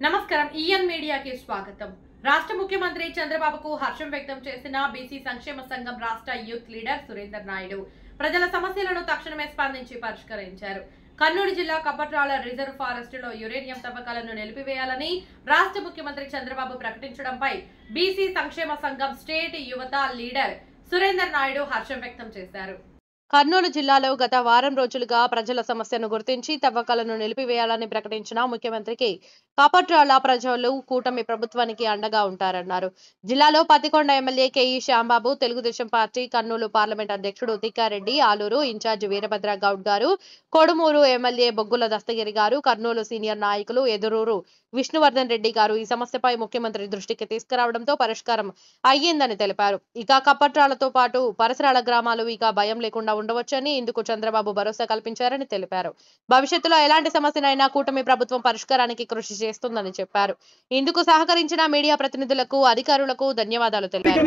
నమస్కారం ఈఎన్ మీడియాకి స్వాగతం. రాష్ట్ర ముఖ్యమంత్రి చంద్రబాబుకు హర్షం వ్యక్తం చేసిన బీసీ సంక్షేమ సంఘం రాష్ట్ర యూత్ లీడర్ సురేందర్ నాయుడు ప్రజల సమస్యలను తక్షణమే స్పందించి పరిష్కరించారు. కర్నూలు జిల్లా కపట్రాల రిజర్వ్ ఫారెస్ట్ లో యురేనియం తవ్వకాలను నిలిపివేయాలని రాష్ట్ర ముఖ్యమంత్రి చంద్రబాబు ప్రకటించడంపై బీసీ సంక్షేమ సంఘం స్టేట్ యువత లీడర్ సురేందర్ నాయుడు హర్షం వ్యక్తం చేశారు. కర్నూలు జిల్లాలో గత వారం రోజులుగా ప్రజల సమస్యను గుర్తించి తవ్వకాలను నిలిపివేయాలని ప్రకటించిన ముఖ్యమంత్రికి కపట్రాల ప్రజలు కూటమి ప్రభుత్వానికి అండగా ఉంటారన్నారు. జిల్లాలో Pattikonda MLA KE Shyambabu, Telugu Desam party Kurnool parliament అధ్యక్షుడు తిక్కారెడ్డి, ఆలూరు ఇన్ఛార్జ్ వీరభద్ర గౌడ్ గారు, కొడుమూరు ఎమ్మెల్యే బొగ్గుల దస్తగిరి గారు, కర్నూలు సీనియర్ నాయకులు ఎదురూరు విష్ణువర్ధన్ రెడ్డి గారు ఈ సమస్యపై ముఖ్యమంత్రి దృష్టికి తీసుకురావడంతో పరిష్కారం అయ్యిందని తెలిపారు. ఇక కపట్రాలతో పాటు పరిసరాల గ్రామాలు ఇక భయం లేకుండా ఉండవచ్చని, ఇందుకు చంద్రబాబు భరోసా కల్పించారని తెలిపారు. భవిష్యత్తులో ఎలాంటి సమస్యనైనా కూటమి ప్రభుత్వం పరిష్కారానికి కృషి చేస్తుందని చెప్పారు. ఇందుకు సహకరించిన మీడియా ప్రతినిధులకు, అధికారులకు ధన్యవాదాలు తెలిపారు.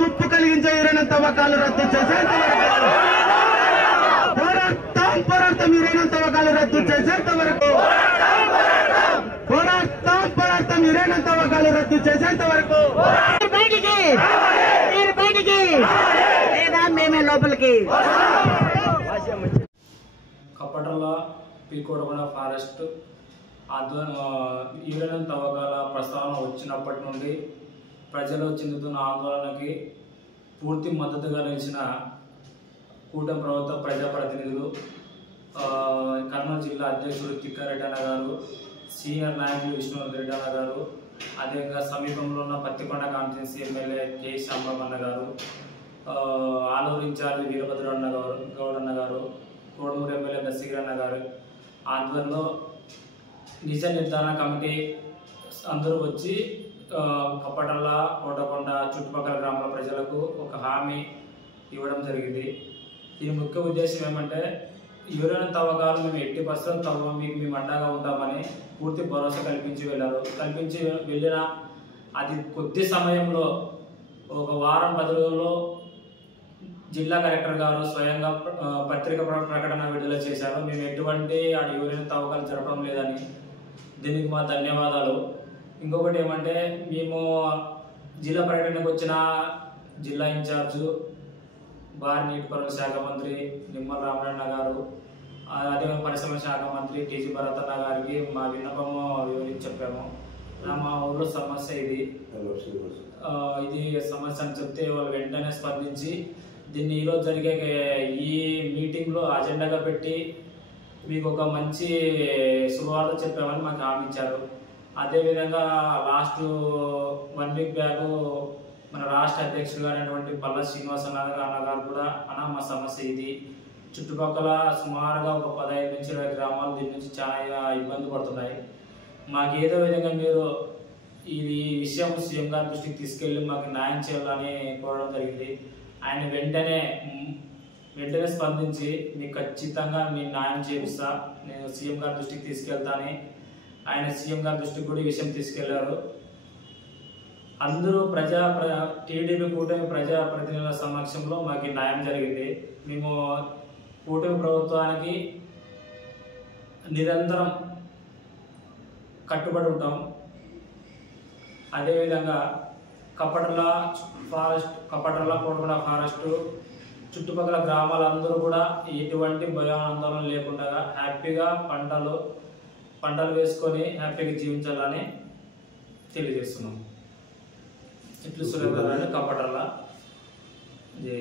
ముప్పు కలిగించే యురేనియం తవ్వకాలు రద్దు చేసేంత పోరాటం యురేనియం తవ్వకాలు రద్దు చేసేంత వరకు పోరాటం యురేనియం తవ్వకాలు రద్దు చేసేంత వరకు బయటికి లేదా మేమే లోపలికి. కపట్రాల పీకోడగూడ ఫారెస్ట్ యురేనియం తవ్వకాల ప్రస్తావన వచ్చినప్పటి నుండి ప్రజలు చెందుతున్న ఆందోళనకి పూర్తి మద్దతుగా నిలిచిన కూటమి ప్రభుత్వ ప్రజాప్రతినిధులు, కర్నూలు జిల్లా అధ్యక్షుడు తిక్కారెడ్డి అన్న గారు, సీనియర్ నాయకులు విష్ణువర్ధన్ రెడ్డి అన్న గారు, అదేవిధంగా సమీపంలో ఉన్న Pattikonda constituency MLA KE Shyambabu అన్న గారు, ఆలూరు ఇన్ఛార్జ్ వీరభద్ర గౌడ్ అన్న గారు, కోడూరు ఎమ్మెల్యే దస్తగిరి అన్న గారు ఆధ్వర్యంలో నిజ నిర్ధారణ కమిటీ అందరూ వచ్చి కపట్రాల, కోటకొండ చుట్టుపక్కల గ్రామాల ప్రజలకు ఒక హామీ ఇవ్వడం జరిగింది. దీని ముఖ్య ఉద్దేశం ఏమంటే యురేనియం తవ్వకాలు మేము 80% తవ్వ మీకు మేము అండగా ఉంటామని పూర్తి భరోసా కల్పించి వెళ్ళిన అది కొద్ది సమయంలో ఒక వారం 10 రోజుల్లో జిల్లా కలెక్టర్ గారు స్వయంగా పత్రిక ప్రకటన విడుదల చేశారు. మేము ఎటువంటి యురేనియం తవ్వకాలు జరపడం లేదని. దీనికి మా ధన్యవాదాలు. ఇంకొకటి ఏమంటే మేము జిల్లా పర్యటనకు వచ్చిన జిల్లా ఇన్ఛార్జు భారీ నీటిపారుదల శాఖ మంత్రి నిమ్మల రామరెడ్డి గారు, అదేవిధంగా పరిశ్రమ శాఖ మంత్రి టీజీ భరత్ అన్న గారికి మా విన్నపము వివరించి చెప్పాము. మా ఊళ్ళో సమస్య ఇది సమస్య అని చెప్తే వాళ్ళు వెంటనే స్పందించి దీన్ని ఈరోజు జరిగే ఈ మీటింగ్లో అజెండాగా పెట్టి మీకు ఒక మంచి శుభవార్త చెప్పామని మాకు హామీ ఇచ్చారు. అదేవిధంగా లాస్ట్ 1 వీక్ బ్యాక్ మన రాష్ట్ర అధ్యక్షుడు గారైనటువంటి పల్లా శ్రీనివాస అన్న గారు కూడా అన్న మా సమస్య ఇది, చుట్టుపక్కల సుమారుగా ఒక 15 నుంచి 20 గ్రామాలు దీని నుంచి చాలా ఇబ్బంది పడుతున్నాయి, మాకు ఏదో విధంగా మీరు ఈ విషయం సీఎం గారి దృష్టికి తీసుకెళ్ళి మాకు న్యాయం చేయాలని కోరడం జరిగింది. ఆయన వెంటనే స్పందించి మీకు ఖచ్చితంగా నేను న్యాయం చేపిస్తా, నేను సీఎం గారి దృష్టికి తీసుకెళ్తానని ఆయన సీఎం గారి దృష్టికి కూడా ఈ విషయం తీసుకెళ్లారు. అందరూ టీడీపీ కూటమి ప్రజాప్రతినిధుల సమక్షంలో మాకు న్యాయం జరిగింది. మేము కూటమి ప్రభుత్వానికి నిరంతరం కట్టుబడి ఉంటాం. అదేవిధంగా కపట్రాల కోటకొండ ఫారెస్ట్ చుట్టుపక్కల గ్రామాలందరూ కూడా ఎటువంటి భయాందోళన లేకుండా హ్యాపీగా పంటలు వేసుకొని హ్యాపీగా జీవించాలని తెలియజేస్తున్నాం. ఇట్లు సురేందర్ కపట్రాల. జై